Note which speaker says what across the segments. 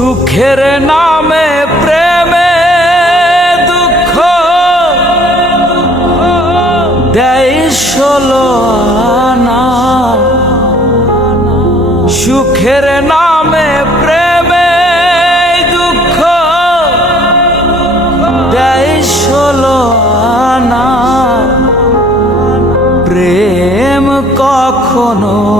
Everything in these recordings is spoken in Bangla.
Speaker 1: সুখের নামে প্রেমে দুঃখ দেয় ষোলো সুখের নামে প্রেমে দুঃখ দেয় ষোলো প্রেম কখনো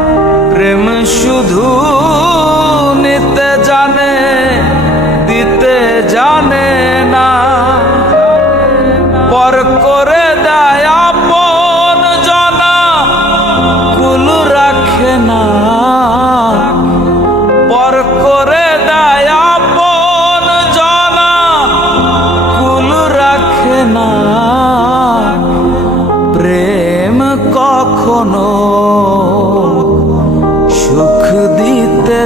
Speaker 1: প্রেম শুধু নিতে জানে, দিতে জানে না। পর করে দেয় আপন জনা, কুল রাখে না। পর করে জনা, কুল রাখে প্রেম কখনো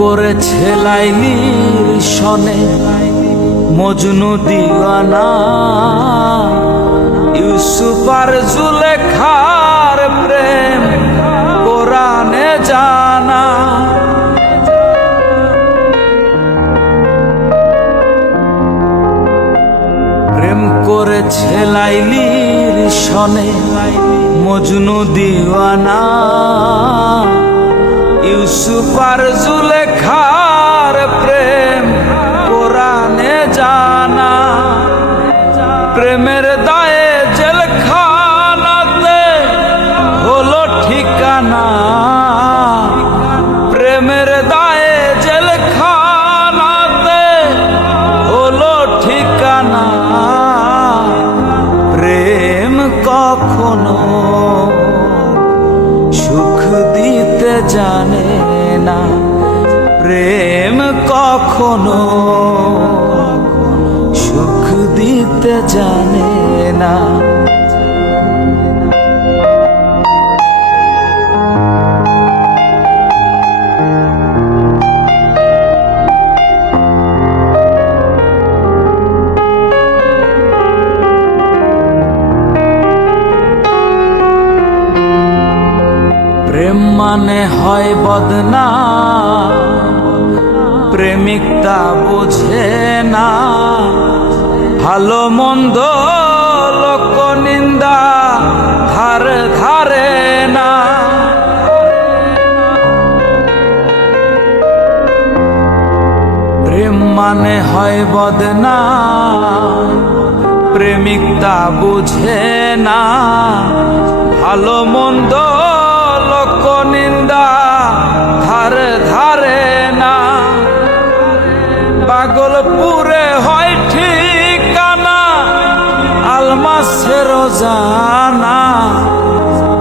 Speaker 1: করেছে লাইলির সনে। মজনু দিওয়ানা, ইউসুফ আর জুলেখার প্রেম কোরআনে জানা। প্রেম করেছে লাইলির সনে, মজনু দিওয়ানা, ইউসুফ আর জুলেখার প্রেম কখনো সুখ দিতে জানে না। প্রেম মানে হয় বদনা প্রেমিক তা বোঝে না। ভালো মন্দ লোক নিন্দা ধার ধারে না। প্রেম মানে হয় বদনা প্রেমিক তা বুঝে না। ভালো মন্দ লোক নিন্দা ধারে আলমাসের জানা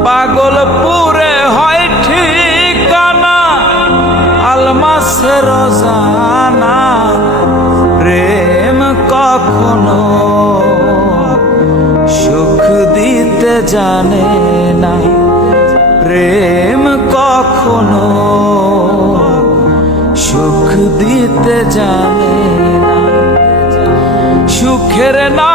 Speaker 1: পাগলপুরে হয় ঠিকানা আলমাসের জানা প্রেম কখনো সুখ দিতে জানে না। প্রেম কখনো সুখ দিতে জানে না। সুখের নামে